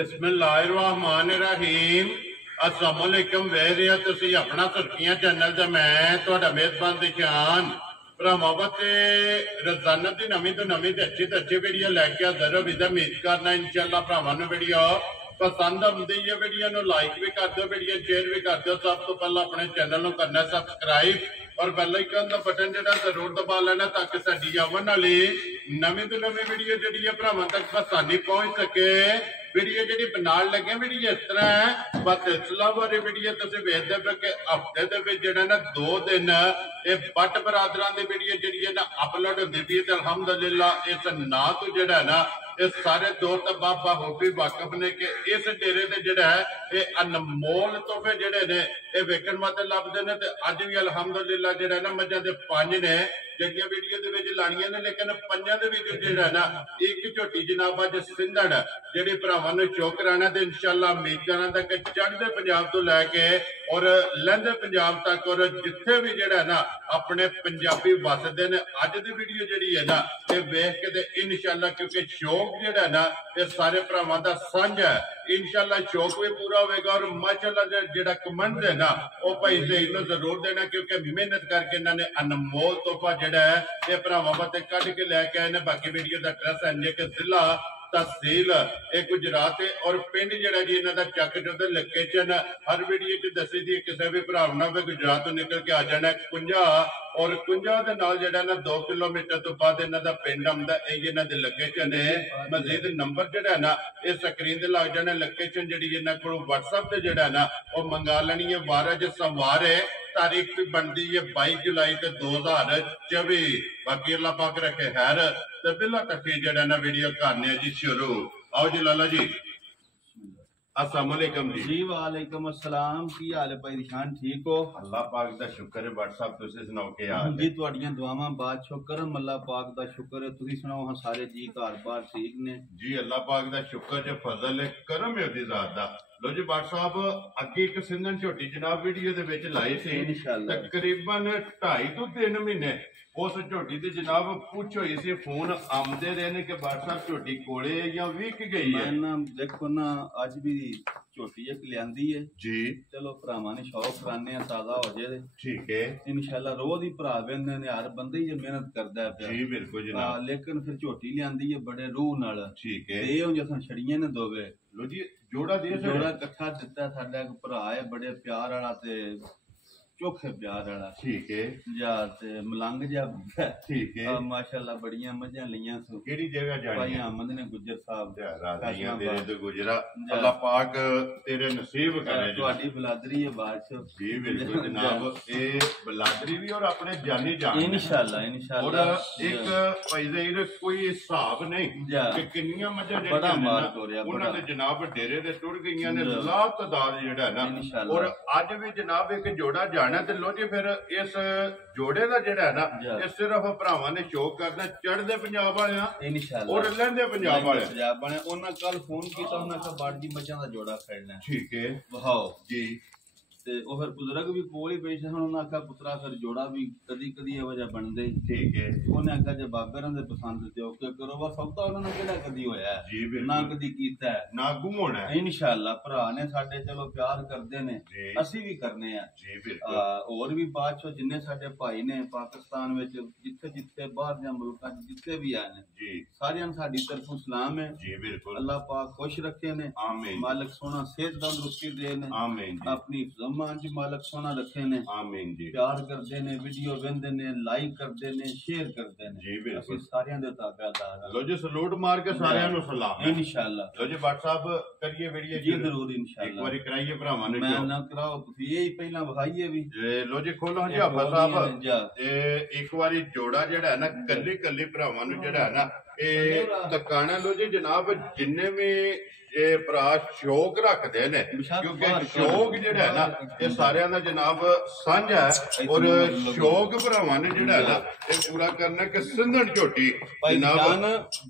बिस्मिल्लाहिर्रहमानिर्रहीम अस्सलामुअलैकुम वेरिया तुसी अपना सुर्खियां चैनल ते मैं तुहाडा मेजबान दिशान भरावां वास्ते रोजाना दी नवीं तो अच्छी वीडियो लैके हाजिर हो। उम्मीद करना इंशाअल्लाह भरावां नूं वीडियो पसंद आउंदी है। वीडियो नूं लाइक भी कर दो, वीडियो शेयर भी कर दो। सब तो पहला अपने चैनल नूं करना सबसक्राइब और बेल आइकन का बटन जो जरूर दबा लेना ताकि साडी आवन वाली नवीं तो नवीं वीडियो जी भरावां तक आसानी पहुंच सके। वीडियो जी बनाने लगे वीडियो इस तरह है, बस इस्लाम वाली वीडियो तुम वेखते पे कि हफ्ते के ना 2 दिन ये बट बरादर की वीडियो जी ना अपलोड होती पी। अलहमदुलिल्लाह इस ना तो जड़ा है ना इस सारे दोस्त बाबा होफी वाकफ ने कि इस डेरे से जड़ा है ये अनमोल तोहफे जड़े ने ये वेखण वास्ते लभदे ने। अज भी अलहमदुलिल्लाह जड़ा ना मझां दे 5 ने जड़ियां वीडियो लानियां ने, लेकिन 5 जड़ा ना एक झोटी जनाब अज सिंधड़ जी भरावां नूं शो कराना। तो इंशाअल्लाह उम्मीद करांगा कि चढ़दे पंजाब तो लैके और लहंदे पंजाब तक और जिथे भी जड़ा ना अपने पंजाबी वसदे ने अज दी वीडियो जी है ना ये वेख के इंशाअल्लाह, क्योंकि शौक जड़ा ना ये सारे भरावां दा सांझा है। इंशाअल्लाह शौक भी पूरा होगा और माशाअल्लाह जड़ा कमेंट है ना वो भाई ज़हीर नूं जरूर देना, क्योंकि मेहनत करके इन्होंने अनमोल तोहफा जड़ा है ये भरावां वास्ते कढ के लैके आए ने। बाकी वीडियो का एड्रैस है कि जिला तहसील ये गुजरात है और पिंड जड़ा जी इन्हों का चक जो लोकेशन हर वीडियो च दसी दी। किसी भी भरा भी गुजरात तो निकल के आ जाना कुंजा और कुंजा के नाल जड़ा ना 2 किलोमीटर तो बाद इन्हों का पिंड आंदा इन्हों की लोकेशन है। मजीद नंबर जड़ा ना ये स्क्रीन से लग जाना। लोकेशन जी इन्हों को WhatsApp से जड़ा ना वो मंगा लेनी है। 12 सोमवार है, तारीख भी बनती है 22 जुलाई 2024। बाकी अल्लाह पाक रखे खैर तो बिला तक जड़ा ना वीडियो करने जी शुरू। आओ जी लाला जी, अस्सलाम वालेकुम जी। जी वालेकुम अस्सलाम। की हाल है भाई निशान, ठीक हो? अल्लाह पाक दा शुक्र है। व्हाट्सएप तुसी सुनाओ के हाल जी तुहाडियां दुआवां बाद शुक्र अल्लाह पाक दा शुक्र है। तुसी सुनाओ हां सारे जी घर बार ठीक ने? जी अल्लाह पाक दा शुक्र जो फजल है करम है ओदी जात दा। लो जी व्हाट्सएप अगे एक सिंधन झोटी जनाब वीडियो दे विच लाई सी तकरीबन 2.5 तो 3 महीने उस झोटी ते जनाब पूछ होई सी, फोन आमदे रहे ने कि व्हाट्सएप झोटी कोले या विक गई है। मैं ना देखो ना अज भी झोटी एक लियांदी है जी, चलो भरावां ने शौक कराने ताजा हो जाए। ठीक है इंशाल्लाह रोज ही भरा वेंदे ने, हर बंदे ही मेहनत करदा है जी बिल्कुल जनाब। लेकिन फिर झोटी लियांदी है बड़े रूह नाल। ठीक है ते हुण जसन छड़ियां ने दोवे लो जी जोड़ा दे जोड़ा इकट्ठा दिता साडा एक भरा है बड़े प्यार वाला ते चोखे प्यार वाला। ठीक है जा ते मलंग जा। ठीक है माशाअल्लाह बड़ियां मझां लियां सो। केड़ी जगह जानी भाई अहमद ने गुजर साहब राजियां तेरे तो गुजरा। अल्लाह पाक तेरे नसीब करे ਤੁਹਾਡੀ ਬਲਾਦਰੀ है बादशाह जी बिल्कुल जनाब। ये बलादरी भी और अपने जानी जान इंशाअल्लाह इंशाअल्लाह। और एक भाई ज़हीर कोई हिसाब नहीं कि किन्नियां मझां बड़ा मार तोड़िया उन्हां दे जनाब डेरे दे टुट गईयां ने लातादार जेड़ा ना। और अज भी जनाब एक जोड़ा ते लो जी फिर इस जोड़े का जेड़ा है ना ये सिर्फ भरावां ने शौक करना चढ़दे पंजाब वाले और लहंदे पंजाब वाले। उन्होंने कल फोन किया, उन्होंने कहा बाड़ी मझां दा जोड़ा खरीदना। ठीक है वहाओ जी। ते ओ फिर बुजुर्ग भी कोल ही बैठे हैं, उन्होंने आखा पुत्रा फिर जोड़ा भी कदी कदी एहो जिहा बनदे। ठीक है उन्हें आखा जे बाबे दे पसंद ते ओके करो बस। सौदा उन्होंने केड़ा कदी होया है जी ना कदी कीता है ना घुमाउणा है। इंशाअल्लाह भरा ने साडे चलो प्यार करदे ने असी भी करने आ जी बिल्कुल। और भी बादशाह जिन्ने साडे भाई ने पाकिस्तान विच जिथे जिथे बाहर दे मुल्कां च जिथे भी आए ने जी सारियां साडी तरफों सलाम है जी बिल्कुल। अल्लाह पाक खुश रखे ने आमीन। मालिक सोना सेहत तंदुरुस्ती दे ने आमीन। अपनी मालिक सोना रखे ने आमीन जी। प्यार करते ने, वीडियो वेंदे ने, लाइक करते ने, शेयर करते ने जी बिल्कुल। सारियां दे ताबेदार। लो जी सलूट मार के सारियां नु सलाम इंशाअल्लाह। लो जी व्हाट्सएप करिए वीडियो जी जरूर इंशाअल्लाह। एक बारी कराइए भरावां ने। मैं ना कराओ तुसी यही पहला विखाइए भी। लो जी खोलो जी हाफा साहब एक बारी जोड़ा जेड़ा है ना कल्ली कल्ली भरावां नु जेड़ा है ना ये तकाना। लो जी जनाब जिन्ने भी ये भरा शौक रखते ने क्योंकि शौक जेड़ा है ना ये सारे दा जनाब सांझा है और शौक भरावां ने जेड़ा है ना ये पूरा करना कि सिंधन झोटी जनाब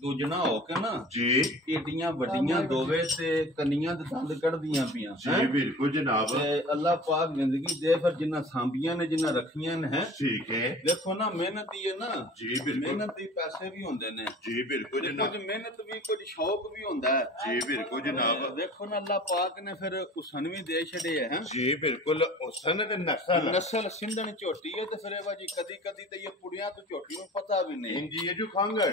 दूजना होके ना जी एडियां वड्डियां दोवे ते कन्नियां ते दंद कढदियां पियां जी बिल्कुल जनाब। अल्लाह पाक जिंदगी दे फिर जिन्ना सांभियां ने जिन्ना रखियां ने है। ठीक है देखो ना मेहनत ही है ना जी बिल्कुल। मेहनत दे पैसे भी होंदे ने जी बिल्कुल जनाब। कुछ मेहनत भी कुछ शौक भी होंदा है जी बिल्कुल। ਬਿਲਕੁਲ ਜਨਾਬ। ਦੇਖੋ ਨਾ ਅੱਲਾਹ ਪਾਕ ਨੇ ਫਿਰ ਹੁਸਨ ਵੀ ਦੇ ਛੜੇ ਹੈ ਜੀ ਬਿਲकुल ਹੁਸਨ ਤੇ ਨਸਲ ਸਿੰਧਣ ਝੋਟੀ ਹੈ ਤੇ ਫਿਰ ਇਹ ਵਾਜੀ ਕਦੀ ਕਦੀ ਤੇ ਇਹ ਪੁੜੀਆਂ ਤੋਂ ਝੋਟੀ ਨੂੰ ਪਤਾ ਵੀ ਨਹੀਂ ਜੀ ਇਹ ਜੋ ਖੰਗੜ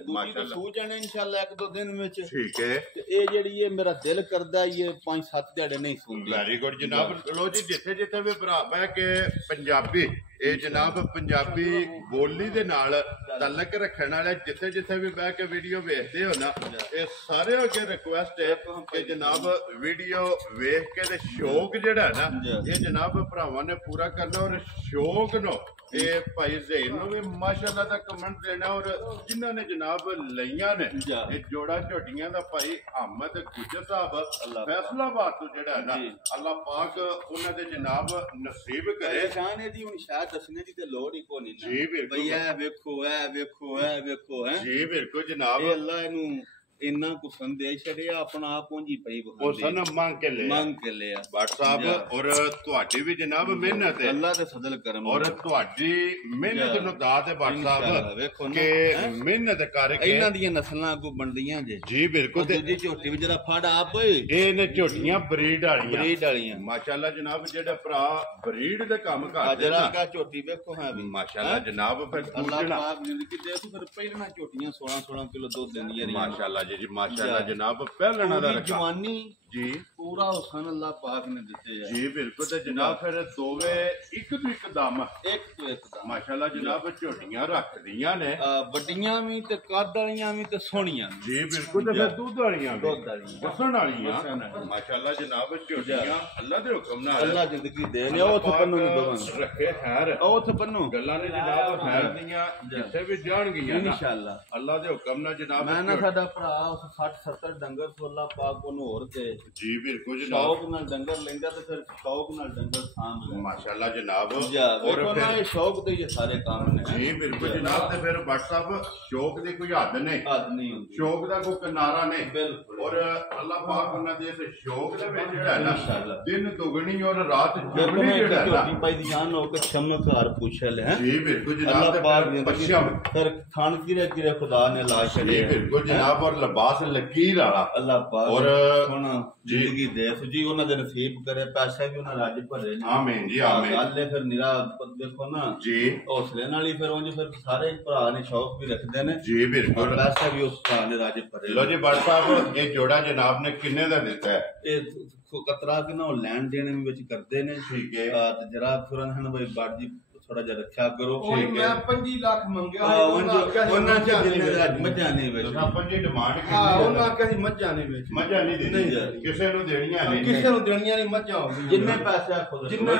ਦੂਜੀ ਤੋਂ ਸੂ ਜਾਣੇ ਇਨਸ਼ਾਅੱਲਾ 1-2 ਦਿਨ ਵਿੱਚ ਠੀਕ ਹੈ ਤੇ ਇਹ ਜਿਹੜੀ ਇਹ ਮੇਰਾ ਦਿਲ ਕਰਦਾ ਇਹ 5-7 ਦਿਹਾੜੇ ਨਹੀਂ ਸੁਣਦੀ ਵੈਰੀ ਗੁੱਡ ਜਨਾਬ। ਲੋ ਜੀ ਜਿੱਥੇ ਜਿੱਥੇ ਵੀ ਭਰਾ ਬਹਿ ਕੇ ਪੰਜਾਬੀ ਇਹ ਜਨਾਬ ਪੰਜਾਬੀ ਬੋਲੀ ਦੇ ਨਾਲ ਤਾਲਕ ਰੱਖਣ ਵਾਲੇ ਜਿੱਥੇ ਜਿੱਥੇ ਵੀ ਬਹਿ ਕੇ ਵੀਡੀਓ ਵੇਖਦੇ ਹੋ ਨਾ ਇਹ ਸਾਰੇ ਅੱਗੇ ਰਿਕੁਐਸਟ ਹੈ ਕਿ ਜਨਾਬ ਵੀਡੀਓ ਵੇਖ ਕੇ ਤੇ ਸ਼ੌਕ ਜਿਹੜਾ ਨਾ ਇਹ ਜਨਾਬ ਭਰਾਵਾਂ ਨੇ ਪੂਰਾ ਕਰਨਾ ਔਰ ਸ਼ੌਕ ਨੂੰ ਇਹ ਭਾਈ ਜ਼ੈਨ ਨੂੰ ਵੀ ਮਾਸ਼ਾਅੱਲਾ ਦਾ ਕਮੈਂਟ ਦੇਣਾ ਔਰ ਜਿਨ੍ਹਾਂ ਨੇ ਜਨਾਬ ਲਈਆਂ ਨੇ ਇਹ ਜੋੜਾ ਝੋਟੀਆਂ ਦਾ ਭਾਈ ਅਹਿਮਦ ਗੁੱਜਰ ਸਾਹਿਬ ਫੈਸਲਾਬਾਦ ਤੋਂ ਜਿਹੜਾ ਨਾ ਅੱਲਾਹ ਪਾਕ ਉਹਨਾਂ ਦੇ ਜਨਾਬ ਨਸੀਬ ਕਰੇ। ਸ਼ਾਨ ਇਹਦੀ ਹੁਣ ਸ਼ਾਇਦ ਦੱਸਣੇ ਦੀ ਤੇ ਲੋੜ ਹੀ ਕੋਈ ਨਹੀਂ ਜੀ ਬਿਲਕੁਲ ਭਈ ਇਹ ਵੇਖੋ ਇਹ ਵੇਖੋ ਹੈ ਜੀ ਬਿਲਕੁਲ ਜਨਾਬ। ਇਹ ਅੱਲਾਹ ਇਹਨੂੰ ਇੰਨਾ ਕੁ ਸੰਦੇਸ਼ ਛੜਿਆ ਆਪਣਾ ਆਪ ਪਹੁੰਚੀ ਪਈ ਉਹ ਸਨ ਮੰਗ ਕੇ ਲਿਆ WhatsApp ਔਰ ਤੁਹਾਡੀ ਵੀ ਜਨਾਬ ਮਿਹਨਤ ਹੈ ਅੱਲਾਹ ਦੇ ਫਜ਼ਲ ਕਰਮ ਔਰ ਤੁਹਾਡੀ ਮਿਹਨਤ ਨੂੰ ਦਾਤ ਹੈ WhatsApp ਵੇਖੋ ਨਾ ਕਿ ਮਿਹਨਤ ਕਰਕੇ ਇਹਨਾਂ ਦੀਆਂ ਨਸਲਾਂ ਕੋ ਬਣਦੀਆਂ ਜੇ ਜੀ ਬਿਲਕੁਲ ਤੇ ਦੂਜੀ ਝੋਟੀ ਵੀ ਜਰਾ ਫੜ ਆਪ ਇਹ ਨੇ ਝੋਟੀਆਂ ਬਰੀਡ ਵਾਲੀਆਂ ਮਾਸ਼ਾਅੱਲਾ ਜਨਾਬ ਜਿਹੜਾ ਭਰਾ ਬਰੀਡ ਦੇ ਕੰਮ ਕਰਦੇ ਜਰਾ ਕਾ ਝੋਟੀ ਵੇਖੋ ਹੈ ਵੀ ਮਾਸ਼ਾਅੱਲਾ ਜਨਾਬ ਫਿਰ ਅੱਲਾਹ ਪਾਕ ਜ਼ਿੰਦਗੀ ਦੇ ਫਿਰ ਪਹਿਲਾਂ ਝੋਟੀਆਂ 16 ਕਿਲੋ ਦੁੱਧ ਦਿੰਦੀਆਂ ਰਹੀਆਂ ਮਾਸ਼ਾਅੱਲਾ ਜੀ ਮਾਸ਼ਾਅੱਲਾ ਜਨਾਬ ਪਹਿਲਣਾ ਦਾ ਜਵਾਨੀ ਜੀ ਪੂਰਾ ਹੁਸਨ ਅੱਲਾਹ ਪਾਕ ਨੇ ਦਿੱਤੇ ਹੈ ਜੀ ਬਿਲਕੁਲ ਤੇ ਜਨਾਬ ਫਿਰ ਦੋਵੇਂ ਇੱਕ ਤੋਂ ਇੱਕ ਦਮ ਮਾਸ਼ਾਅੱਲਾ ਜਨਾਬ ਝੋਟੀਆਂ ਰੱਖਦੀਆਂ ਨੇ ਵੱਡੀਆਂ ਵੀ ਤੇ ਕੱਦ ਵਾਲੀਆਂ ਵੀ ਤੇ ਸੋਹਣੀਆਂ ਜੀ ਬਿਲਕੁਲ ਤੇ ਫਿਰ ਦੁੱਧ ਵਾਲੀਆਂ ਵਸਣ ਵਾਲੀਆਂ ਮਾਸ਼ਾਅੱਲਾ ਜਨਾਬ ਝੋਟੀਆਂ ਅੱਲਾਹ ਦੇ ਹੁਕਮ ਨਾਲ ਅੱਲਾਹ ਜ਼ਿੰਦਗੀ ਦੇ ਨੇ ਉਹ ਥਪਨੂ ਨਹੀਂ ਦੋਵਾਂ ਰੱਖੇ ਖੈਰ ਉਹ ਥਪਨੂ ਗੱਲਾਂ ਨੇ ਜਨਾਬ ਖੈਰ ਦੀਆਂ ਜਿੱਥੇ ਵੀ ਜਾਣਗੀਆਂ ਇਨਸ਼ਾਅੱਲਾ ਅੱਲਾਹ ਦੇ ਹੁਕਮ ਨਾਲ ਜਨਾਬ। ਮੈਂ ਨਾ ਸਾਡਾ ਭਰਾ ਉਸ 60-70 ਡੰਗਰ ਤੋਂ ਅੱਲਾਹ ਪਾਕ ਉਹਨੂੰ ਹੋਰ ਦੇ ਜੀ ਬਿਲਕੁਲ ਜਨਾਬ। ਸ਼ੌਕ ਨਾਲ ਡੰਗਰ ਲੈਂਦਾ ਤੇ ਫਿਰ ਸ਼ੌਕ ਨਾਲ ਡੰਗਰ ਸਾਂਭ ਲੈ ਮਾਸ਼ਾਅੱਲਾ ਜਨਾਬ। ਔਰ ਫਿਰ ਸ਼ੌਕ ਦੇ ਇਹ ਸਾਰੇ ਕੰਮ ਨੇ ਜੀ ਬਿਲਕੁਲ ਜਨਾਬ। ਤੇ ਫਿਰ WhatsApp ਸ਼ੌਕ ਦੀ ਕੋਈ ਹੱਦ ਨਹੀਂ ਹੁੰਦੀ ਸ਼ੌਕ ਦਾ ਕੋਈ ਕਿਨਾਰਾ ਨਹੀਂ ਬਿਲਕੁਲ। ਔਰ ਅੱਲਾਹ ਪਾਕ ਉਹਨਾਂ ਦੇ ਇਸ ਸ਼ੌਕ ਦੇ ਵਿੱਚ ਜਿਹੜਾ ਨਾ ਦਿਨ ਦੁਗਣੀ ਔਰ ਰਾਤ ਚੌਗਣੀ ਜਿਹੜਾ ਝੋਟੀ ਪਾਈ ਦੀ ਜਾਨ ਹੋ ਕੇ ਚਮਕਾਰ ਪੁੱਛ ਲੈ ਹੈ ਜੀ ਬਿਲਕੁਲ ਜਨਾਬ। ਤੇ ਪਛਮ ਫਿਰ ਖਾਨ ਕਿਰੇ ਖੁਦਾ ਨੇ ਲਾ ਛੜੇ ਬਿਲਕੁਲ ਜਨਾਬ। ਔਰ ਲਿਬਾਸ ਲਕੀਰ ਵਾਲਾ ਅੱਲਾਹ ਪਾਕ ਔਰ ਜ਼ਿੰਦਗੀ ਦੇ ਸੁਜੀ ਉਹਨਾਂ ਦੇ ਨਸੀਬ ਕਰੇ ਪੈਸੇ ਵੀ ਉਹਨਾਂ ਰੱਜ ਭਰੇ ਨੇ ਆਮੀਨ ਜੀ ਆਮੀਨ। ਗੱਲੇ ਫਿਰ ਨਿਰਾ ਦੇਖੋ ਨਾ ਜੀ ਹੌਸਲੇ ਨਾਲ ਹੀ ਫਿਰ ਉਂਝ ਫਿਰ ਸਾਰੇ ਭਰਾ ਨੇ ਸ਼ੌਕ ਵੀ ਰੱਖਦੇ ਨੇ ਜੀ ਬਿਲਕੁਲ। ਪੈਸੇ ਵੀ ਉਸ ਭਰਾ ਨੇ ਰੱਜ ਭਰੇ। ਲੋ ਜੀ ਬੜ ਸਾਹਿਬ ਇਹ ਜੋੜਾ ਜਨਾਬ ਨੇ ਕਿੰਨੇ ਦਾ ਦਿੱਤਾ ਹੈ? ਇਹ ਕਤਰਾ ਕਿ ਨਾ ਲੈਣ ਦੇਣ ਵਿੱਚ ਕਰਦੇ ਨੇ ਠੀਕ ਹੈ ਤੇ ਜਰਾ ਫੁਰਨ ਹਨ ਬਈ ਬੜ ਜੀ ਥੋੜਾ ਜਿਹਾ ਰੱਖਿਆ ਕਰੋ। ਠੀਕ ਹੈ। ਮੈਂ 25 ਲੱਖ ਮੰਗਿਆ ਉਹਨਾਂ ਚ ਜਿੰਨੇ ਮੱਝਾਂ ਨਹੀਂ ਵਿੱਚ ਆਪਾਂ ਜੀ ਡਿਮਾਂਡ ਕੀਤੀ ਉਹਨਾਂ ਆਖਿਆ ਸੀ ਮੱਝਾਂ ਨਹੀਂ ਵਿੱਚ ਮੱਝਾਂ ਨਹੀਂ ਦੇਣੀ ਕਿਸੇ ਨੂੰ ਦੇਣੀਆਂ ਨਹੀਂ ਕਿਸੇ ਨੂੰ ਦੇਣੀਆਂ ਨਹੀਂ ਮੱਝਾਂ ਹੋਣਗੀਆਂ ਜਿੰਨੇ ਪੈਸੇ ਆਖੋ ਜਿੰਨੇ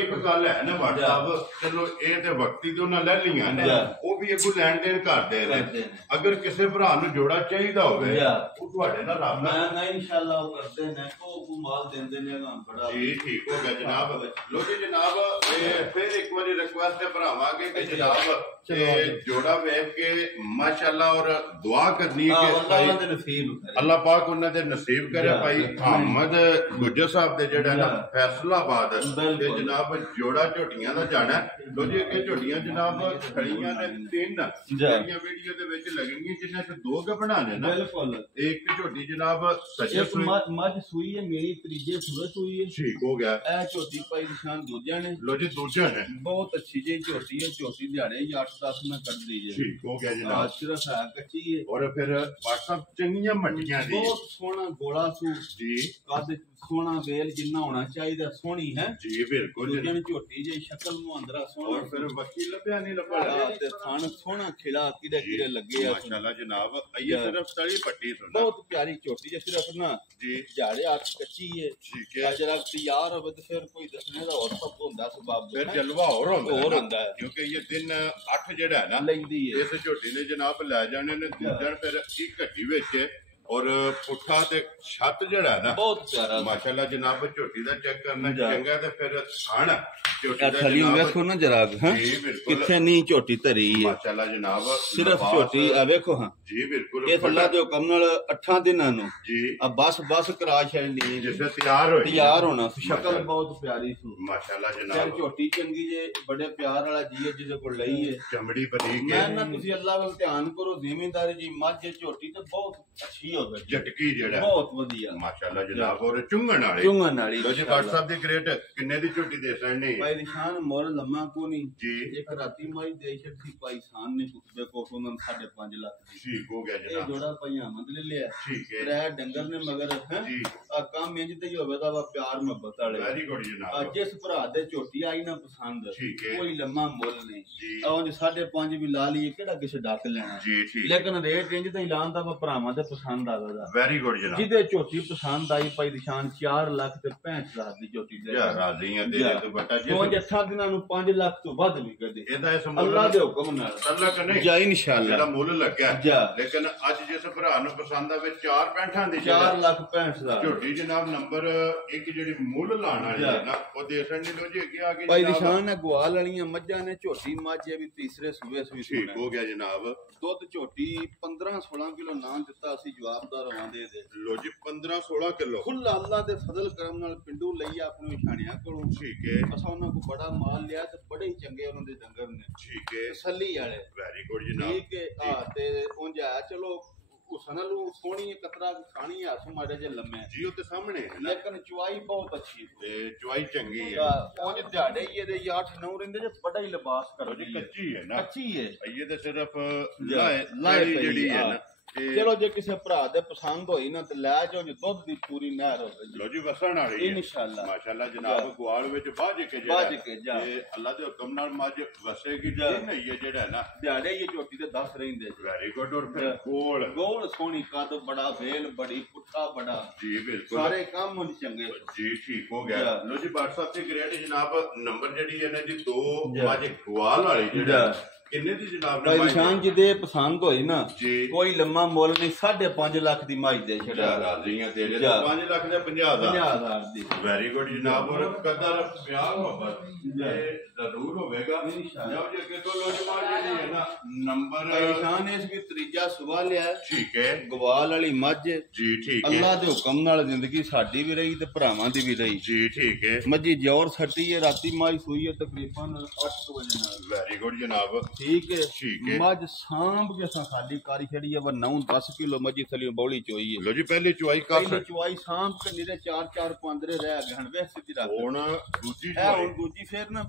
ਇੱਕ ਗੱਲ ਹੈ ਨਾ WhatsApp ਚਲੋ ਇਹ ਤੇ ਵਕਤੀ ਤੋਂ ਉਹਨਾਂ ਲੈ ਲਈਆਂ ਨੇ ਉਹ ਵੀ ਅੱਗੋਂ ਲੈਣ ਦੇਣ ਕਰਦੇ ਨੇ। ਅਗਰ ਕਿਸੇ ਭਰਾ ਨੂੰ ਜੋੜਾ ਚਾਹੀਦਾ ਹੋਵੇ ਉਹ ਤੁਹਾਡੇ ਨਾਲ ਰਾਬਤਾ ਮੈਂ ਇਨਸ਼ਾਅੱਲਾ ਉਹ ਕਰਦੇ ਨੇ ਉਹ ਮਾਲ ਦਿੰਦੇ ਨੇ ਬੜਾ ਜੀ ਠੀਕ ਹੋ ਗਿਆ ਜਨਾਬ। ਲੋ ਜੀ ਜਨਾਬ ਇਹ ਫਿਰ ਇੱਕ ਵਾਰੀ ਰਿਕੁਐਸਟ ਹੈ ਭਰਾਵਾਂਗੇ ਕਿ ਜਨਾਬ ਇਹ ਜੋੜਾ ਵੇਖ ਕੇ ਮਾਸ਼ਾਅੱਲਾ ਔਰ ਦੁਆ ਕਰਨੀ ਹੈ ਕਿ ਅੱਲਾਹ ਪਾਕ ਉਹਨਾਂ ਦੇ ਨਸੀਬ ਕਰੇ ਭਾਈ ਅਹਿਮਦ ਗੁੱਜਰ ਸਾਹਿਬ ਦੇ ਜਿਹੜਾ ਨਾ ਫੈਸਲਾਬਾਦ ਤੇ ਜਨਾਬ ਜੋੜਾ ਝੋਟੀਆਂ ਦਾ ਜਾਣਾ। ਲੋ ਜੀ ਅੱਗੇ ਝੋਟੀਆਂ ਜਨਾਬ ਖੜੀਆਂ ਨੇ 3 ਜਿਹੜੀਆਂ ਵੀਡੀਓ ਦੇ ਵਿੱਚ ਲੱਗਣਗੀਆਂ ਜਿਨ੍ਹਾਂ ਚ 2 ਗੱਭਣਾ ਨੇ ਨਾ ਬਿਲਕੁਲ। ਇੱਕ ਝੋਟੀ ਜਨਾਬ ਸੱਜੇ ਸੂਈ ਮੱਝ ਸੂਈ ਹੈ ਮੇਰੀ ਤੀਜੇ ਸੂਏ ਸੂਈ ਹੈ ਠੀਕ ਹੋ ਗਿਆ। ਇਹ ਝੋਟੀ ਪਾਈ ਨਿਸ਼ਾਨ ਦੂਜਿਆਂ ਨੇ ਲੋ ਜੀ ਦੂਜਿਆਂ ਨੇ ਬਹੁਤ ਅੱਛੀ ਜਿਹੀ ਝੋਟੀ ਹੈ। ਝੋਟੀ ਦਿਹਾੜੇ 8-10 ਮੈਂ ਕੱਢ ਦੀ ਜੇ ਠੀਕ ਹੋ ਗਿਆ ਜਨਾਬ। ਸਿਰਫ ਹੈ ਕੱਚੀ ਹੈ ਔਰ ਫਿਰ WhatsApp ਚੰਗੀਆਂ ਮੱਟੀਆਂ ਦੀ ਬਹੁਤ ਸੋਹਣਾ ਗੋਲਾ ਸੂ ਜੀ ਕੱਦ ਸੋਹਣਾ ਵੇਲ ਜਿੰਨਾ ਹੋਣਾ ਚਾਹੀਦਾ ਸੋਹਣੀ ਹੈ ਜੀ ਬਿਲਕੁਲ। ਦੂਜਿਆਂ ਨੇ ਝੋਟੀ ਜਿਹੀ ਸ਼ਕਲ ਨੂੰ ਅੰਦਰਾ ਸੋਹਣਾ ਔਰ ਫਿਰ ਬੱਕੀ ਲੱਭਿਆ ਨਹੀਂ ਲੱਭਾ ਤੇ ਥਣ ਸੋਹਣਾ ਖਿਲਾ ਕਿਰੇ ਲੱਗੇ ਆ ਮਾਸ਼ਾਅੱਲਾ ਜਨਾਬ। ਇਹ ਸਿਰਫ ਤਲੀ ਪੱਟੀ ਸੁਣਾ ਬਹੁਤ ਪਿਆਰੀ ਝੋਟੀ ਜੇ ਸਿਰਫ ਨਾ ਜੀ ਝਾੜੇ ਹੱਥ ਕੱਚੀ ਹੈ ਠੀਕ ਹੈ। ਜਰਾ ਤਿਆਰ ਹੋਵੇ ਤੇ ਫਿਰ ਕੋਈ ਦੱਸਣੇ ਦਾ ਹੋਰ ਸਭ ਹੁੰਦਾ ਸਬਾਬ ਫਿਰ ਜਲਵਾ ਹੋਰ ਹੁੰਦਾ ਕਿਉਂਕਿ ਇਹ ਦਿਨ 8 ਜਿਹੜਾ ਹੈ ਨਾ ਲੈਂਦੀ ਹੈ ਇਸ ਝੋਟੀ ਨੇ ਜਨਾਬ ਲੈ ਜਾਣੇ ਨੇ ਦੂਜਣ ਫਿਰ ਇੱਕ ਘੱਟੀ ਵਿੱਚ ਔਰ ਪੁੱਠਾ ਤੇ ਛੱਤ ਜਿਹੜਾ ਹੈ ਨਾ ਬਹੁਤ ਪਿਆਰਾ ਮਾਸ਼ਾਅੱਲਾ ਜਨਾਬ ਝੋਟੀ ਦਾ ਚੈੱਕ ਕਰਨਾ ਚੰਗਾ ਤੇ ਫਿਰ ਥਣ ਥਲੀ ਵੇਖੋ ਨਾ ਜਰਾ ਹਾਂ ਕਿੱਥੇ ਨਹੀਂ ਝੋਟੀ ਧਰੀ ਹੈ ਮਾਸ਼ਾਅੱਲਾ ਜਨਾਬ ਸਿਰਫ ਝੋਟੀ ਆ ਵੇਖੋ ਹਾਂ ਜੀ ਬਿਲਕੁਲ ਇਹ ਅੱਲਾ ਦੇ ਹੁਕਮ ਨਾਲ 8 ਦਿਨਾਂ ਨੂੰ ਜੀ ਆ ਬਸ ਕਰਾ ਛੱਡਣੀ ਜਿਸ ਤਿਆਰ ਹੋਣਾ ਸ਼ਕਲ ਬਹੁਤ ਪਿਆਰੀ ਸੀ ਮਾਸ਼ਾਅੱਲਾ ਤੇ ਜਨਾਬ ਝੋਟੀ ਚੰਗੀ ਜੇ ਬੜੇ ਪਿਆਰ ਵਾਲਾ ਜੀ ਹੈ ਜਿਹਦੇ ਕੋਲ ਲਈ ਹੈ ਚਮੜੀ ਬਰੀਕ ਮੈਂ ਹੈ ਨਾ ਤੁਸੀਂ ਅੱਲਾ ਵੱਲ ਧਿਆਨ ਕਰੋ ਜ਼ਿਮੀਂਦਾਰੀ ਜੀ ਮੱਝ ਝੋਟੀ ਤੇ ਬਹੁਤ ਅੱਛੀ ਹੋਵੇ ਝਟਕੀ ਜਿਹੜਾ ਬਹੁਤ ਵਧੀਆ ਮਾਸ਼ਾਅੱਲਾ ਜਨਾਬ ਔਰ ਚੁੰਗਣ ਵਾਲੀ ਲੋ ਜੀ WhatsApp ਦੇ ਗ੍ਰੇਟ ਕਿੰਨੇ ਦੀ ਝੋਟੀ ਦੇ ਸਕਦੇ ਭਾਈ ਨਿਸ਼ਾਨ ਮੋਰ ਲੰਮਾ ਕੋ ਨਹੀਂ ਜੀ ਇੱਕ ਰਾਤੀ ਮਾਈ ਦੇ ਛੱਡੀ ਭਾਈ ਸਾਨ ਨੇ ਪੁੱਛਦੇ ਕੋ ਉਹਨਾਂ 5.5 ਲੱਖ ਦੀ ਠੀਕ ਹੋ ਗਿਆ ਇਹ ਜਨਾਬ ਜੋੜਾ ਭਾਈਆਂ ਮੰਦ ਲੈ ਲਿਆ ਠੀਕ ਹੈ ਤਰੇ ਡੰਗਰ ਨੇ ਮਗਰ ਹੈ ਜੀ ਆ ਕੰਮ ਇੰਜ ਤੇ ਹੀ ਹੋਵੇ ਦਾ ਵਾ ਪਿਆਰ ਮੁਹੱਬਤ ਵਾਲੇ ਵੈਰੀ ਗੁੱਡ ਜਨਾਬ ਜਿਸ ਭਰਾ ਦੇ ਝੋਟੀ ਆਈ ਨਾ ਪਸੰਦ ਠੀਕ ਹੈ ਕੋਈ ਲੰਮਾ ਮੁੱਲ ਨਹੀਂ ਜੀ ਆ ਉਹ 5.5 ਵੀ ਲਾ ਲਈਏ ਕਿਹੜਾ ਕਿਸੇ ਡੱਕ ਲੈਣਾ ਜੀ ਠੀਕ ਲੇਕਿਨ ਰੇਟ ਇੰਜ ਤੇ ਐਲਾਨ ਦਾ ਵਾ ਭਰਾਵਾਂ ਤੇ ਪਸੰਦ ਆਵੇਗਾ ਵੈਰੀ ਗੁੱਡ ਜਨਾਬ ਜਿਹਦੇ ਝੋਟੀ ਪਸੰਦ ਆਈ ਭਾਈ ਨਿਸ਼ਾਨ 4 ਲੱਖ ਤੇ 65,000 ਦੀ ਝੋਟੀ ਦੇ ਯਾ ਰਾਜ਼ੀਆਂ ਤੇਰੇ ਤੋਂ ਬਟਾ ਜੀ ਕਿਉਂ ਜੇ 8 ਦਿਨਾਂ ਨੂੰ 5 ਲੱਖ ਤੋਂ ਵੱਧ ਵੀ ਕਦੇ ਇਹਦਾ ਇਸ ਅੱਲਾ ਦੇ ਹੁਕਮ ਨਾਲ ਅੱਲਾ ਕਨੇ ਜਾ ਇਨਸ਼ਾਅੱਲਾ ਜਿਹੜਾ ਮੁੱਲ ਲੱਗਾ ਜਾ ਲੇਕਿਨ ਅੱਜ ਜਿਸ ਭਰਾ ਨੂੰ ਪਸੰਦ ਆਵੇ 4.65 ਦੀ 4 ਲੱਖ 65,000 ਝੋਟੀ ਜਨਾਬ ਨੰਬਰ ਇੱਕ ਜਿਹੜੀ ਮੁੱਲ ਲਾਣ ਵਾਲੀ ਹੈ ਨਾ ਉਹ ਦੇਸਣ ਦੀ ਲੋਜੀ ਅੱਗੇ ਆ ਗਈ ਭਾਈ ਨਿਸ਼ਾਨ ਨੇ ਗਵਾਲ ਵਾਲੀਆਂ ਮੱਝਾਂ ਨੇ ਝੋਟੀ ਮੱਝ ਹੈ ਵੀ ਤੀਸਰੇ ਸੂਬੇ ਵੀ ਠੀਕ ਹੋ ਗਿਆ ਜਨਾਬ ਦੁੱਧ ਝੋਟੀ 15-16 ਕਿਲੋ ਨਾਂ ਦਿੱਤਾ ਅਸੀਂ ਜਵਾਬਦਾਰ ਆਵਾਂਦੇ ਦੇ ਲੋ ਜੀ 15-16 ਕਿਲੋ ਖੁੱਲਾ ਅੱਲਾ ਦੇ ਫਜ਼ਲ ਕਰਮ ਨਾਲ ਪਿੰਡੂ ਲਈ ਆਪਣੇ ਛਾਣਿਆਂ ਕੋਲੋਂ ਠੀਕ ਹੈ ਅਸਾਂ ਉਹਨਾਂ ਕੋ ਬੜਾ ਮਾਲ ਲਿਆ ਤੇ ਬੜੇ ਹੀ ਚੰਗੇ ਉਹਨਾਂ ਦੇ ਡੰਗਰ ਨੇ ਠੀਕ ਹੈ ਤਸੱਲੀ ਵਾਲੇ ਵੈਰੀ ਗੁੱਡ ਜਨਾਬ ਠੀਕ ਹੈ ਆ ਤੇ ਉਂਝ ਆ ਚਲੋ ਉਸਨਲੂ ਸੋਹਣੀ ਕਤਰਾ ਖਾਣੀ ਆ ਮਾੜੇ ਜੇ ਲੰਮੇ ਜੀ ਉਹ ਤੇ ਸਾਹਮਣੇ ਹੈ ਨਾ ਲੇਕਿਨ ਚੁਆਈ ਬਹੁਤ ਅੱਛੀ ਤੇ ਚੁਆਈ ਚੰਗੀ ਹੈ ਉਂਝ ਦਿਹਾੜੇ ਹੀ ਇਹਦੇ 8-9 ਰਹਿੰਦੇ ਜੇ ਬੜਾ ਹੀ ਲਿਬਾਸ ਲੋ ਜੀ ਕਰਦੀ ਹੈ ਕੱਚੀ ਹੈ ਨਾ ਕੱਚੀ ਹੈ ਇਹ ਤੇ ਸਿਰਫ ਲਾਏ ਲਾਏ ਪਈ ਜਿਹੜੀ ਹੈ ਆ। ਨਾ ਚਲੋ ਜੇ ਕਿਸੇ ਭਰਾ ਦੇ ਪਸੰਦ ਹੋਈ ਨਾ ਤੇ ਲੈ ਜਾਓ ਜੇ ਦੁੱਧ ਦੀ ਪੂਰੀ ਨਹਿਰ ਹੋਵੇ ਲੋ ਜੀ ਵਸਣ ਵਾਲੀ ਹੈ ਇਨਸ਼ਾਅੱਲਾ ਮਾਸ਼ਾਅੱਲਾ ਜਨਾਬ ਗਵਾਲ ਵਿੱਚ ਬਾਝ ਕੇ ਬਾਝ ਕੇ ਜਾ। ਤੇ ਅੱਲਾ ਦੇ ਹੁਕਮ ਨਾਲ ਮੱਝ ਵਸੇਗੀ ਜਾ। ਜੀ ਨਹੀਂ ਹੈ ਜਿਹੜਾ ਨਾ ਦਿਹਾੜੇ ਇਹ ਝੋਟੀ ਤੇ 10 ਰਹਿੰਦੇ ਵੈਰੀ ਗੁੱਡ ਔਰ ਫਿਰ ਗੋਲ ਗੋਲ ਸੋਹਣੀ ਕੱਦ ਬੜਾ ਵੇਲ ਬੜੀ ਪੁੱਠਾ ਬੜਾ ਜੀ ਬਿਲਕੁਲ ਸਾਰੇ ਕੰਮ ਹੁਣ ਚੰਗੇ ਜੀ ਠੀਕ ਹੋ ਗਿਆ ਜਾ। ਲੋ ਜੀ WhatsApp ਤੇ ਗ੍ਰੇਡ ਜਨਾਬ ਨੰਬਰ ਜਿਹੜੀ ਹੈ ਨਾ ਜੀ 2 ਜਾ। ਮੱਝ ਗਵਾਲ ਵਾਲੀ ਜਾ। ਜਿਹੜਾ ਕਿੰਨੇ ਦੀ ਜਨਾਬ ਭਾਈ ਨਿਸ਼ਾਨ ਜਿਹਦੇ ਪਸੰਦ ਹੋਈ ਨਾ ਜੀ ਕੋਈ ਲੰਮਾ ਮੁੱਲ ਨਹੀਂ 5.5 ਲੱਖ ਦੀ ਮਾਈ ਦੇ ਛੜਾ ਰਾਜ਼ੀਆਂ ਤੇਰੇ ਜਾ। 5 ਲੱਖ ਦੇ 50,000 50,000 ਦੀ ਵੈਰੀ ਗੁੱਡ ਜਨਾਬ ਔਰ ਕਦਰ ਪਿਆਰ ਮੁਹੱਬਤ ਇਹ ਜ਼ਰੂਰ ਹੋਵੇਗਾ ਇਨਸ਼ਾਅੱਲਾ। ਜਦ ਜੇ ਕਿਤੋਂ ਲੋਜਮਾਨ ਜਿਹੜੀ ਹੈ ਨਾ ਨੰਬਰ ਭਾਈ ਨਿਸ਼ਾਨ ਇਸ ਵੀ ਤਰੀਜਾ ਸੁਭਾ ਲਿਆ ਠੀਕ ਹੈ ਗਵਾਲ ਵਾਲੀ ਮੱਝ ਜੀ ਠੀਕ ਹੈ ਅੱਲਾ ਦੇ ਹੁਕਮ ਨਾਲ ਜ਼ਿੰਦਗੀ ਸਾਡੀ ਵੀ ਰਹੀ ਤੇ ਭਰਾਵਾਂ ਦੀ ਵੀ ਰਹੀ ਜੀ ਠੀਕ ਹੈ ਮੱਝੀ ਜੋਰ ਸੱਟੀ ਹੈ ਰਾਤੀ ਮਾਈ ਸੂਈ ਹੈ ਤਕਰੀਬਨ 8 ਵਜੇ ਨਾਲ ਵੈਰੀ ਗੁੱਡ ਜਨਾਬ ਠੀਕ ਹੈ ਠੀਕ ਹੈ। ਮੱਝ ਸਾਂਭ ਕੇ ਸਾਂ ਖਾਲੀ ਕਾਰੀ ਛੜੀ ਹੈ ਵਾ 9-10 ਕਿਲੋ ਮੱਝੀ ਥਲੀ ਬੌਲੀ ਚੋਈ ਹੈ ਲੋ ਜੀ ਪਹਿਲੀ ਚੁਆਈ ਕਰ ਪਹਿਲੀ ਚੁਆਈ ਸਾਂਭ ਕੇ ਨੀਰੇ 4-4 ਪੰਦਰੇ ਰਹਿ ਗਏ ਹਨ ਵੇ ਸਿੱਧੀ ਰੱਖ ਹੁਣ ਦੂਜੀ ਇਹ ਚੁਆਈ ਹੁਣ ਦੂਜੀ ਫੇਰ ਨਾ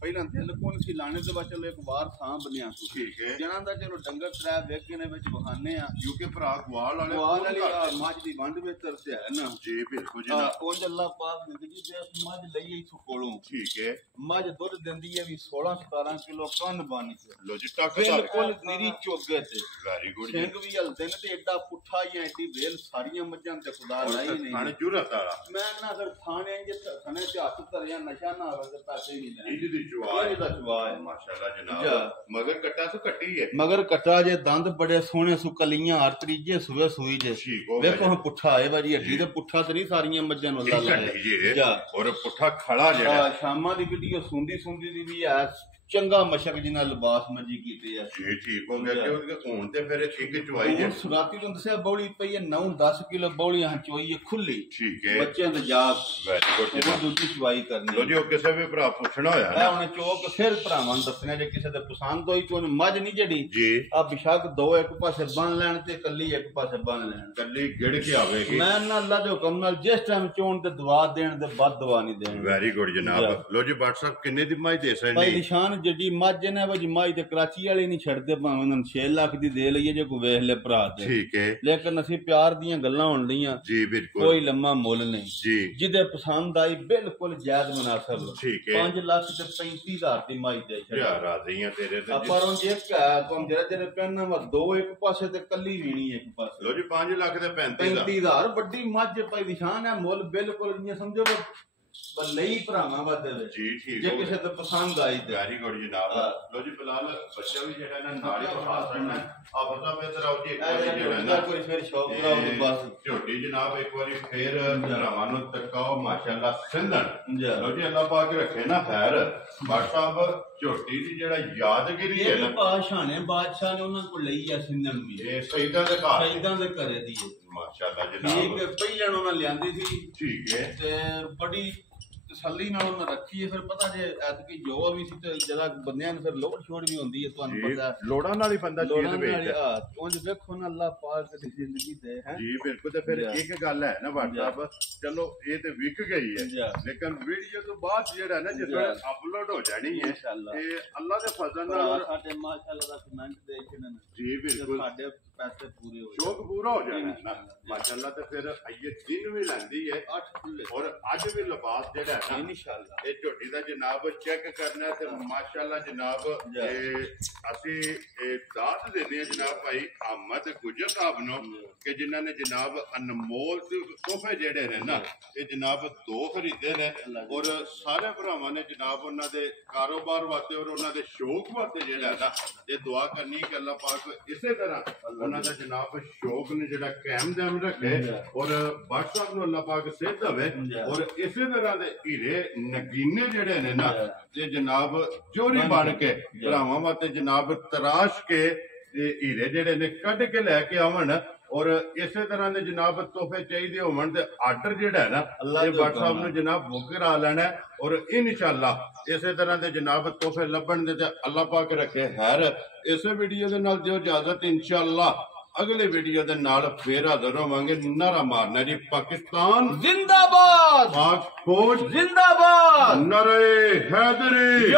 ਪਹਿਲਾਂ ਦਿਲ ਕੋਲ ਸੀ ਲਾਣੇ ਦੇ ਬਾਅਦ ਚਲੋ ਇੱਕ ਵਾਰ ਸਾਂਭ ਲਿਆ ਠੀਕ ਹੈ ਜਨਾਂ ਦਾ ਚਲੋ ਡੰਗਰ ਟਰੈਪ ਵੇਖ ਕੇ ਨੇ ਵਿੱਚ ਬਹਾਨੇ ਆ ਕਿਉਂਕਿ ਭਰਾ ਗਵਾਲ ਵਾਲੇ ਗਵਾਲ ਵਾਲੀ ਮੱਝ ਦੀ ਵੰਡ ਵਿੱਚ ਤਰਸਿਆ ਹੈ ਨਾ ਜੀ ਬਿਲਕੁਲ ਜਨਾਬ ਉਂਝ ਅੱਲਾਹ ਪਾਕ ਜ਼ਿੰਦਗੀ ਦੇ ਮੱਝ ਲਈ ਇਥੋਂ ਕੋਲੋਂ ਠੀਕ ਹੈ ਮੱਝ ਦੁੱਧ ਦਿੰਦੀ ਹੈ ਵੀ 16-17 ਕਿਲੋ ਕੰਨ ਬਣ ਕੇ ਲੋ ਜੀ ਟੱਕ ਬਿਲਕੁਲ ਨਿਰੀ ਚੋਗੇ ਤੇ ਵੈਰੀ ਗੁੱਡ ਸਿੰਘ ਵੀ ਹਲਦੇ ਨੇ ਤੇ ਐਡਾ ਪੁੱਠਾ ਹੀ ਐਡੀ ਵੇਲ ਸਾਰੀਆਂ ਮੱਝਾਂ ਤੇ ਖੁਦਾ ਲਾਈ ਨਹੀਂ ਖਾਣੇ ਜੁਰਤ ਵਾਲਾ ਮੈਂ ਨਾ ਫਿਰ ਥਾਣੇ ਜਿੱਥੇ ਥਾਣੇ ਤੇ ਹੱਥ ਧਰਿਆ ਨਸ਼ਾ ਨਾ ਹੋਵੇ ਤੇ ਪੈਸੇ ਹੀ ਨਹੀਂ ਲੈਣੇ ਇਹ ਦੀ ਚੁਆਈ ਇਹਦਾ ਜਵਾਬ ਹੈ ਮਾਸ਼ਾਅੱਲਾ ਜਾ। ਜਨਾਬ ਮਗਰ ਕੱਟਾ ਸੋ ਕੱਟੀ ਹੈ ਮਗਰ ਕਟਾ ਜੇ ਦੰਦ ਬੜੇ ਸੋਹਣੇ ਸੁਕਲੀਆਂ ਹਰ ਤਰੀਜੇ ਸੂਏ ਸੂਈ ਜੇ ਠੀਕ ਹੋ ਗਿਆ ਵੇਖੋ ਹੁਣ ਪੁੱਠਾ ਆਏ ਬਾਜੀ ਹੱਡੀ ਤੇ ਪੁੱਠਾ ਤੇ ਨਹੀਂ ਸਾਰੀਆਂ ਮੱਝਾਂ ਨੂੰ ਅੱਲਾ ਲਾਇਆ ਜਾ। ਔਰ ਪੁੱਠਾ ਖੜਾ ਜਿਹੜਾ ਸ਼ਾਮਾਂ ਦੀ ਵੀਡੀਓ ਸੁੰਦੀ ਦੀ ਵੀ ਹੈ ਚੰਗਾ ਮਸ਼ਕ ਜਿਹਾ ਲਿਬਾਸ ਮੱਜੀ ਕੀਤੇ ਆ ਜੀ ਠੀਕ ਹੋ ਗਿਆ ਕਿਉਂਕਿ ਹੁਣ ਤੇ ਫਿਰ ਇੱਕ ਚੁਆਈ ਜੇ ਹੁਣ ਸੁਰਾਤੀ ਤੋਂ ਦੱਸਿਆ ਬੌਲੀ ਪਈ ਹੈ 9-10 ਕਿਲੋ ਬੌਲੀਆਂ ਚੋਈ ਹੈ ਖੁੱਲੀ ਠੀਕ ਹੈ ਬੱਚਿਆਂ ਦੇ ਜਾਗ ਵੈਰੀ ਗੁੱਡ ਉਹ ਜਨਾਬ ਦੂਜੀ ਚਵਾਈ ਕਰਨੀ ਲੋ ਜੀ ਉਹ ਕਿਸੇ ਵੀ ਭਰਾ ਪੁੱਛਣਾ ਹੋਇਆ ਇਹ ਨਾ ਹੁਣ ਚੋਕ ਫਿਰ ਭਰਾਵਾਂ ਨੂੰ ਦੱਸਣਾ ਜੇ ਕਿਸੇ ਦੇ ਪਸੰਦ ਹੋਈ ਤੋਂ ਮੱਝ ਨਹੀਂ ਜੜੀ ਜੀ ਆ ਬਿਸ਼ੱਕ ਦੋ ਇੱਕ ਪਾਸੇ ਬੰਨ ਲੈਣ ਤੇ ਕੱਲੀ ਇੱਕ ਪਾਸੇ ਬੰਨ ਲੈਣ ਕੱਲੀ ਗਿੜ ਕੇ ਆਵੇਗੀ ਮੈਂ ਨਾ ਅੱਲਾ ਦੇ ਹੁਕਮ ਨਾਲ ਜਿਸ ਟਾਈਮ ਚੋਣ ਤੇ ਦੁਆ ਦੇਣ ਦੇ ਬਾਅਦ ਦੁਆ ਨਹੀਂ ਦੇਣੀ ਵੈਰੀ ਗੁੱਡ ਜਨਾਬ ਲੋ ਜੀ WhatsApp ਕਿੰਨੇ ਦੀ ਮਾਈ ਦੇ ਭਾਈ ਸਕਦੇ ਨਿਸ਼ਾਨ ਜੱਡੀ ਮੱਝ ਨੇ ਵਜ ਮਾਈ ਤੇ ਕਰਾਚੀ ਵਾਲੇ ਨਹੀਂ ਛੱਡਦੇ ਭਾਵੇਂ ਉਹਨਾਂ ਨੂੰ 6 ਲੱਖ ਦੀ ਦੇ ਲਈਏ ਜੇ ਕੋਈ ਵੇਖ ਲੈ ਭਰਾ ਤੇ ਠੀਕ ਹੈ ਲੇਕਿਨ ਅਸੀਂ ਪਿਆਰ ਦੀਆਂ ਗੱਲਾਂ ਹੋਣ ਲੀਆਂ ਜੀ ਬਿਲਕੁਲ ਕੋਈ ਲੰਮਾ ਮੁੱਲ ਨਹੀਂ ਜੀ ਜਿਹਦੇ ਪਸੰਦ ਆਈ ਬਿਲਕੁਲ ਜਾਇਜ਼ ਮੁਨਾਸਬ ਠੀਕ ਹੈ 5 ਲੱਖ ਤੇ 35,000 ਦੀ ਮਾਈ ਦੇ ਯਾ ਰਾਜ਼ੀਆਂ ਤੇਰੇ ਤੇ ਆਪਾਂ ਨੂੰ ਜੇ ਤੁਮ ਜਿਹੜੇ ਪਹਿਨਾ ਵਾ ਦੋ ਇੱਕ ਪਾਸੇ ਤੇ ਕੱਲੀ ਵੀਣੀ ਇੱਕ ਪਾਸੇ ਲੋ ਜੀ 5 ਲੱਖ ਦੇ 35,000 35,000 ਵੱਡੀ ਮੱਝ ਭਾਈ ਨਿਸ਼ਾਨ ਹੈ ਮੁੱਲ ਬਿਲਕੁਲ ਨਹੀਂ ਸਮਝੋ ਪਰ ਲਈ ਭਰਾਵਾਂ ਵਾਦੇ ਵਿੱਚ ਜੀ ਠੀਕ ਜੇ ਕਿਸੇ ਤੇ ਪਸੰਦ ਆਈ ਤੇ ਵੈਰੀ ਗੁੱਡ ਜਨਾਬ। ਲੋ ਜੀ ਫਿਲਹਾਲ ਬੱਚਾ ਵੀ ਜਿਹੜਾ ਨਾ ਨਾਲ ਹੀ ਵਿਖਾ ਸਕਣਾ ਆਪ ਦਾ ਬਿਹਤਰ ਆਓ ਜੀ। ਇੱਕ ਵਾਰੀ ਜਿਹੜਾ ਨਾ ਕੋਈ ਫਿਰ ਸ਼ੌਕ ਕਰਾਓ ਬਸ ਝੋਟੀ ਜਨਾਬ ਇੱਕ ਵਾਰੀ ਫੇਰ ਭਰਾਵਾਂ ਨੂੰ ਤੱਕਾਓ ਮਾਸ਼ਾਅੱਲਾ ਸਿੰਧਣ। ਜੀ ਲੋ ਜੀ ਅੱਲਾਹ ਪਾਕ ਰੱਖੇ ਨਾ ਖੈਰ। ਬਾਟ ਸਾਹਿਬ ਝੋਟੀ ਦੀ ਜਿਹੜਾ ਯਾਦਗਿਰੀ ਹੈ ਨਾ ਬਾਦਸ਼ਾਹ ਨੇ ਉਹਨਾਂ ਕੋਲ ਲਈ ਆ ਸਿੰਧਣ ਵੀ ਇਹ ਸਈਦਾਂ ਦੇ ਘਰ ਸਈਦਾਂ ਦੇ ਘਰੇ ਦੀ ਮਾਸ਼ਾਅੱਲਾ ਠੀਕ ਜਨਾਬ। ਪਹਿਲਾਂ ਉਹਨਾਂ ਲਿਆਂਦੀ ਸੀ ਠੀਕ ਹੈ ਤੇ ਬੜੀ ਤਸੱਲੀ ਨਾਲ ਉਹਨਾਂ ਰੱਖੀ ਹੈ। ਫਿਰ ਪਤਾ ਜੇ ਐਤਕੀ ਜੋ ਵੀ ਸੀ ਤੇ ਜਰਾ ਬੰਦਿਆਂ ਨੂੰ ਫਿਰ ਲੋੜ ਛੋੜ ਵੀ ਹੁੰਦੀ ਹੈ ਤੁਹਾਨੂੰ ਪਤਾ ਲੋੜਾਂ ਨਾਲ ਹੀ ਬੰਦਾ ਚੀਜ਼ ਵੇਚਦਾ। ਉਂਝ ਵੇਖੋ ਨਾ ਅੱਲਾਹ ਪਾਕ ਦੀ ਜ਼ਿੰਦਗੀ ਦੇ ਹੈ ਜੀ ਬਿਲਕੁਲ। ਤੇ ਫਿਰ ਇੱਕ ਗੱਲ ਹੈ ਨਾ ਬਾਟ ਸਾਹਿਬ, ਚਲੋ ਇਹ ਤੇ ਵਿਕ ਗਈ ਹੈ ਲੇਕਿਨ ਵੀਡੀਓ ਤੋਂ ਬਾਅਦ ਜਿਹੜਾ ਨਾ ਜਿਸ ਵੇਲੇ ਅਪਲੋਡ ਹੋ ਜਾਣੀ ਹੈ ਤੇ ਅੱਲਾਹ ਦੇ ਫਜ਼ਲ ਨਾਲ ਸਾਡੇ ਮਾਸ਼ਾਅੱਲਾ ਦਾ ਕਮੈਂਟ ਦੇ ਕੇ ਨਾ ਜੀ ਬਿਲਕੁਲ ਸਾਡੇ ਪੈਸੇ ਪੂਰੇ ਹੋ ਸ਼ੌਕ ਪੂਰਾ ਹੋ ਜਾਣਾ ਹੈ ਨਾ ਮਾਸ਼ਾਅੱਲਾ। ਤੇ ਫਿਰ ਇਹ ਦਿਨ ਵੀ ਲੈਂਦੀ ਹੈ 8 ਖੁੱਲੇ ਔਰ ਅੱਜ ਵੀ ਲਿਬਾਸ ਜਿਹੜਾ ਹੈ ਨਾ ਇਨਸ਼ਾਅੱਲਾ ਇਹ ਝੋਟੀ ਦਾ ਜਨਾਬ ਚੈੱਕ ਕਰਨਾ ਤੇ ਮਾਸ਼ਾਅੱਲਾ ਜਨਾਬ ਅਸੀਂ ਇਹ ਦਾਤ ਦਿੰਦੇ ਹਾਂ ਜਨਾਬ ਭਾਈ ਅਹਿਮਦ ਗੁਜਰ ਸਾਹਿਬ ਨੂੰ ਕਿ ਜਿਨ੍ਹਾਂ ਨੇ ਜਨਾਬ ਅਨਮੋਲ ਤੋਹਫੇ ਜਿਹੜੇ ਨੇ ਨਾ ਇਹ ਜਨਾਬ 2 ਖਰੀਦੇ ਨੇ ਔਰ ਸਾਰੇ ਭਰਾਵਾਂ ਨੇ ਜਨਾਬ ਉਹਨਾਂ ਦੇ ਕਾਰੋਬਾਰ ਵਾਸਤੇ ਔਰ ਉਹਨਾਂ ਦੇ ਸ਼ੌਕ ਵਾਸਤੇ ਜਿਹੜਾ ਨਾ ਇਹ ਦੁਆ ਕਰਨੀ ਕਿ ਅੱਲਾਹ ਪਾਕ ਇਸੇ ਤਰ੍ਹਾਂ ਉਹਨਾਂ ਦਾ ਜਨਾਬ ਸ਼ੌਕ ਨੇ ਜਿਹੜਾ ਕਾਇਮ ਦਮ ਰੱਖੇ ਔਰ ਬਾਟ ਸਾਹਿਬ ਨੂੰ ਅੱਲਾਹ ਪਾਕ ਸਿਹਤ ਦੇਵੇ ਔਰ ਇਸੇ ਤਰ੍ਹਾਂ ਦੇ ਹੀਰੇ ਨਗੀਨੇ ਜਿਹੜੇ ਨੇ ਨਾ ਤੇ ਜਨਾਬ ਚੋਰੀ ਬਣ ਕੇ ਭਰਾਵਾਂ ਵਾਸਤੇ ਜਨਾਬ ਤਰਾਸ਼ ਕੇ ਹੀਰੇ ਜਿਹੜੇ ਨੇ ਕੱਢ ਕੇ ਲੈ ਕੇ ਆਵਣ ਔਰ ਇਸੇ ਤਰ੍ਹਾਂ ਦੇ ਜਨਾਬ ਤੋਹਫੇ ਚਾਹੀਦੇ ਹੋਣ ਤੇ ਆਰਡਰ ਜਿਹੜਾ ਹੈ ਨਾ ਇਹ ਬਾਟ ਸਾਹਿਬ ਨੂੰ ਜਨਾਬ ਬੁੱਕ ਕਰਾ ਲੈਣਾ ਔਰ ਇਨਸ਼ਾਅੱਲਾ ਇਸੇ ਤਰ੍ਹਾਂ ਦੇ ਜਨਾਬ ਤੋਹਫੇ ਲੱਭਣ ਦੇ ਤੇ ਅੱਲਾਹ ਪਾਕ ਰੱਖੇ ਖੈਰ। ਇਸੇ ਵੀਡੀਓ ਦੇ ਨਾਲ ਦਿਓ ਇਜਾਜ਼ਤ। ਇਨਸ਼ਾਅੱਲਾ ਅਗਲੇ ਵੀਡੀਓ ਦੇ ਨਾਲ ਫੇਰ ਹਾਜ਼ਰ ਹੋਵਾਂਗੇ। ਨਾਰਾ ਮਾਰਨਾ ਜੀ ਪਾਕਿਸਤਾਨ ਜ਼ਿੰਦਾਬਾਦ, ਪਾਕ ਫੌਜ ਜ਼ਿੰਦਾਬਾਦ, ਨਾਰੇ ਹੈਦਰੀ।